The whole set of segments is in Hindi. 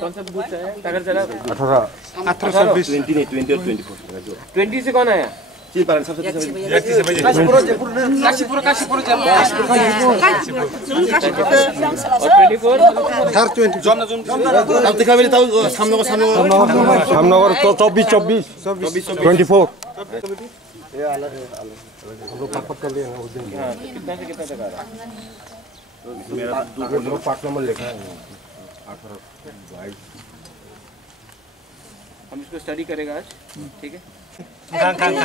कौन सा बूथ है? तागर जरा 18 26 20 नहीं 20 और 24 20 से कौन आया? जी पालन सबसे काशीपुर और 24 अब दिखा मेरे ताऊ सामनगर 24 ये अलग है हम लोग पार्ट कर लिए हैं उस दिन। हां तो कितना से कितना तक आ रहा है? मेरा दो पार्ट नंबर लिखा है 18 22 हम इसको स्टडी करेगा आज, ठीक है? सामनगर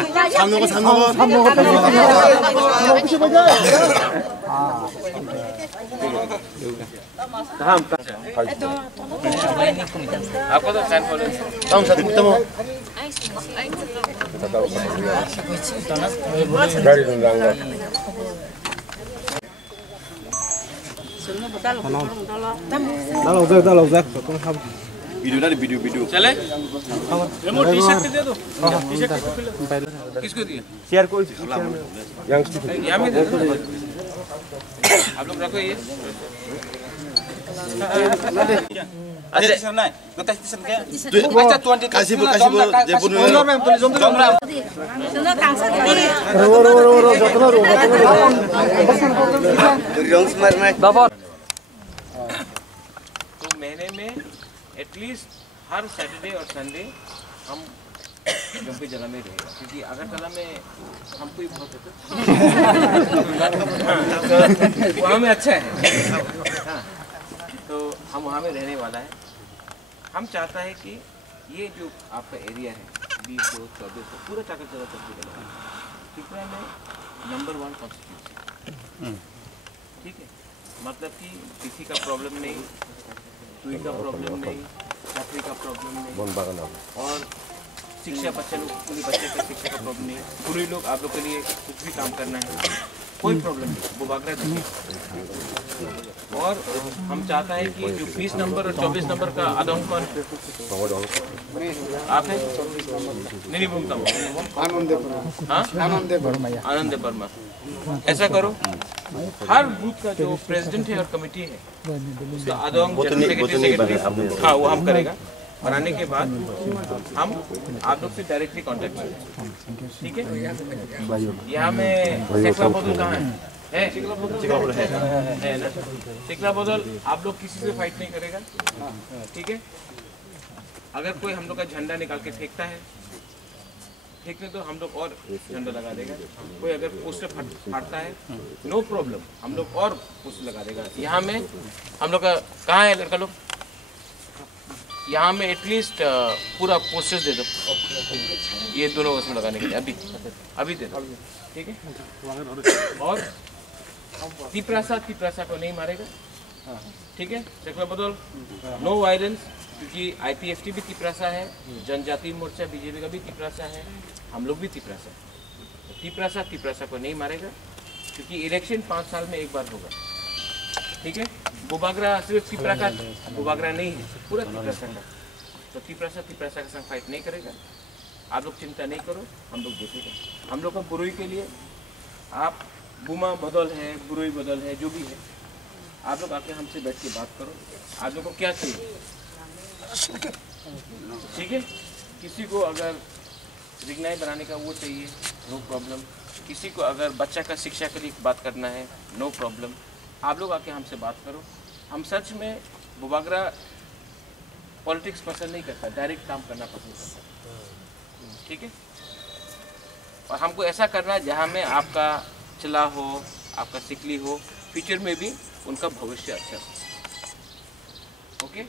हां आपको तो फैन फॉलो ताऊ साथ तम गाड़ी रंगा दालो जा तुम सब वीडियो चले रिमोट टी-शर्ट दे दो टी-शर्ट किसको दिया? शेयर को यहां में दे दो आप लोग रखो ये अच्छा सर ना गता स्टेशन के अच्छा 20 काशीपुर जयपुर में जोमरा सुनो कांसा दे तो महीने में एटलीस्ट हर सैटरडे और संडे हम जम्पी जला में रहेगा, क्योंकि अगरतला में हमको ही बहुत होता वहाँ में अच्छा है हाँ, तो हम वहाँ में रहने वाला है। हम चाहता है कि ये जो आपका एरिया है 20 हो 24 हो पूरा चाकर चला त्रिपुरा में नंबर 1 कॉन्स्टिट्यूंसी, ठीक है? मतलब कि किसी का प्रॉब्लम नहीं, सुई का प्रॉब्लम नहीं, नौकरी का प्रॉब्लम नहीं, और शिक्षा बच्चे का शिक्षा का प्रॉब्लम नहीं। पूरे लोग आप लोग के लिए कुछ भी काम करना है कोई प्रॉब्लम नहीं, वो बागरा देखिए। और हम चाहता है कि जो 20 नंबर और 24 नंबर का आदम कौन आप है नहीं बोलता हूँ आनंद वर्मा। ऐसा करो हर बूथ का जो प्रेसिडेंट है और कमेटी है उसका आदम सेक्रेटरी हाँ वो हम करेगा। बनाने के बाद हम आप लोग से डायरेक्टली कांटेक्ट करेंगे, ठीक है? यहाँ में सिकला बदल कहाँ है? ना सिकला बदल आप लोग किसी से फाइट नहीं करेगा, ठीक है? अगर कोई हम लोग का झंडा निकाल के फेंकता है ठीक है तो हम लोग और झंडा लगा देगा। कोई अगर पोस्टर फाड़ता है नो प्रॉब्लम, हम लोग और पोस्टर लगा देगा। यहाँ में हम लोग का कहाँ है लड़का लोग? यहाँ में एटलीस्ट पूरा पोस्टर्स दे दो ये दोनों उसमें लगाने के लिए अभी दे दो, ठीक है? और तिपरासा को नहीं मारेगा, ठीक है? सेक्टर बदल नो वायलेंस, क्योंकि IPFT भी तिपरासा है, जनजाति मोर्चा बीजेपी का भी तिपरासा है, हम लोग भी तिपरासा है। तिपरासा को नहीं मारेगा, क्योंकि इलेक्शन 5 साल में एक बार होगा, ठीक है? बुबागरा सिर्फ बुबागरा नहीं है, पूरा तिपरासा का। तो तिपरासा के साथ फाइट नहीं करेगा। आप लोग चिंता नहीं करो, हम लोग देखेंगे। हम लोग का बुरुई के लिए आप बुमा बदल है, बुरुई बदल है, जो भी है आप लोग आके हमसे बैठ के बात करो। आप लोग को क्या चाहिए, ठीक है? किसी को अगर रिगनाई बनाने का वो चाहिए नो प्रॉब्लम, किसी को अगर बच्चा का शिक्षा के लिए बात करना है नो प्रॉब्लम। आप लोग आके हमसे बात करो। हम सच में बुबागरा पॉलिटिक्स पसंद नहीं करता, डायरेक्ट काम करना पसंद करता, ठीक है? और हमको ऐसा करना है जहाँ में आपका चला हो, आपका सिकली हो, फ्यूचर में भी उनका भविष्य अच्छा हो, ओके?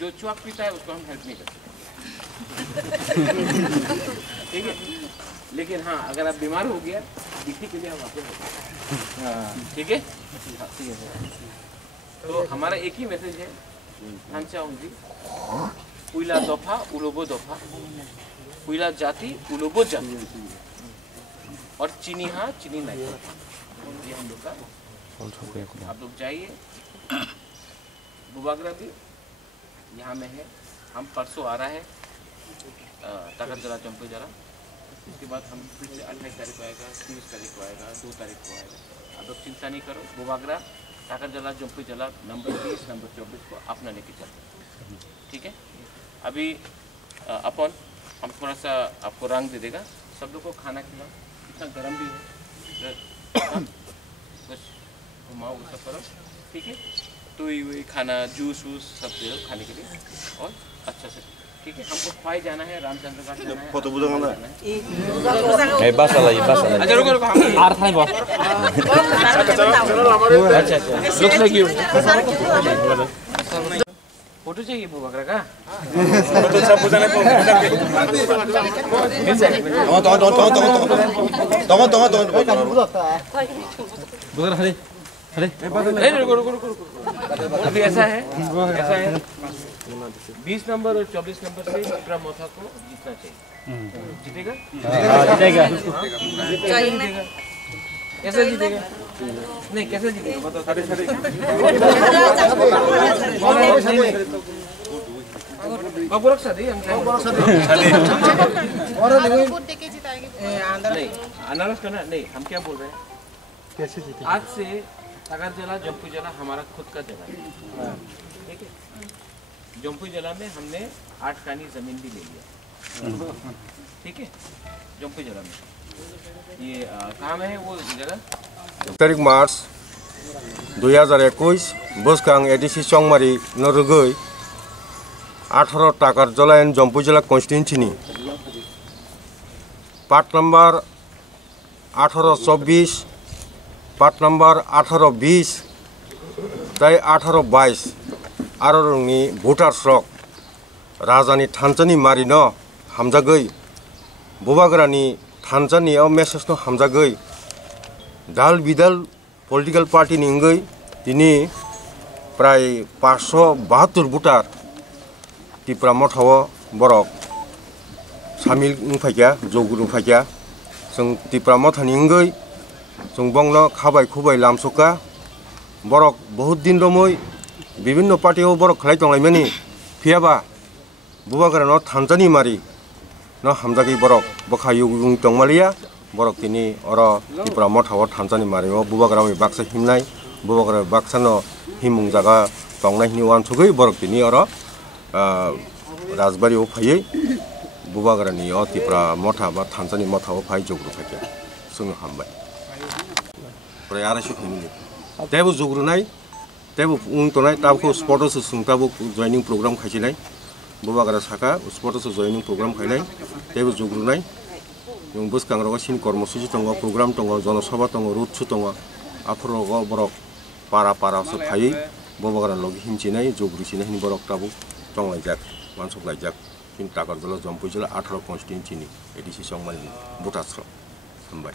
जो चुआक पीता है उसको हम हेल्प नहीं कर सकते, ठीक है? लेकिन हाँ अगर आप बीमार हो गया इसी के लिए हम आपको ठीक है? तो हमारा एक ही मैसेज है जी, पुइला दफा उलोबो दफा, पुइला जाति उलोबो जाति, और चीनी हाँ चीनी नहीं, ये हम लोग का। आप लोग जाइए, बुबागरा भी यहाँ में है। हम परसों आ रहा है ताकत जला चंपू जला, उसके बाद हम फिर से 28 तारीख को आएगा, 30 तारीख को आएगा, 2 तारीख को आएगा। आप लोग चिंता नहीं करो, बुबागरा टाकर जला जम्पू जला नंबर 20 नंबर 24 को अपना लेके चलते हैं, ठीक है। अभी अपन हम थोड़ा सा आपको रंग दे देगा, सब लोग को खाना खिलाओ, इतना गर्म भी है, बस घुमाओ वो सब करो, ठीक है। तो ये खाना जूस वूस सब दे दो खाने के लिए और अच्छा से, ठीक है। हमको फाई जाना है, रामचंद्र घाट जाना है, फोटो बुझाना अच्छा रुको रुको अच्छा लुक्स लाइक यू फोटो चाहिए वो बकरा का फोटो सब बुझाने को मिल जाएगा रुको अभी ऐसा है 20 नंबर और 24 नंबर से टिपरा मोथा को जीतना चाहिए। जीतेगा कैसे जीतेगा नहीं कैसे जीतेगा बाबू रक्षा दी हम नहीं अनारस करना नहीं, हम क्या बोल रहे हैं कैसे जीते। आज से टाकर जला जम्पू जला हमारा खुद का जगह है, ठीक है। जम्पू जला में हमने 8 कानी जमीन भी ले लिया, ठीक है। जम्पू जला में ये कहाँ में है वो जगह? तारिख मार्च 2021 बसकां एडिसी चंगमारी नरुगै 18 टाकार जलायन जम्पू जिला कन्स्टिट्यून्सीनि पार्ट नम्बर 1824 पार्ट नम्बर 1820 ताई 1822 आरोनि भोटार्स रक राजानि थानसानि मारि न हामजागै बुबाग्रानि थानसानि मेसेज न हामजागै दाल बिदाल पलिटिकल पार्टी निंगै दिनै प्राय 572 भोटार टिपरा मथाव बरक सामिल फाइया जौगुरु फाइया जों टिपरा मथानि इंगै जों बंगनो खाबाय खुबाय लामसका बरक बहुत दिन दमै विभिन्न पार्टियाव बरक खालाय दंलायमानि फियाबा बुबाग्रा न थानसानि मारि न हामजागै बरक बखायु दंमालिया बरक दिनै अर टिपरा मथाव थानसानि मारि बुबाग्रा बाक्सा हिमनाय बुबाग्रा बाक्सा न हिमुं जागा दंनाय हिनि वानसुगै बरक दिनै अर राजबारियाव फायै बुबाग्रानि टिपरा मथा बा थानसानि मथाव फाय जौगुरु फाइया जों हामबाय प्राय 250 फेमिलि तेबो जौगुरुनाय तेबो उंतनाय ताबको स्पटस सुंताबो जॉइनिंग प्रोग्राम खाइसिनाय बुबाग्रा साका स्पटस जॉइनिंग प्रोग्राम खाइनाय तेबो जौगुरुनाय जों बसकांग्राव सिन कर्मसूचि दङ प्रोग्राम दङ जनसभा दङ रुटसु दङ आफरग बरक पारा पारासो फायै बुबाग्रा लग हिमचिनाय जौगुरुसिनाय हिनि बरक ताबो दंलायजाक मानसुलायजाक किन टाकर जला जम्पु जिला 18 कन्स्टिट्यून्सीनि एडिसी चंगमारि भोटार्स हामबाय।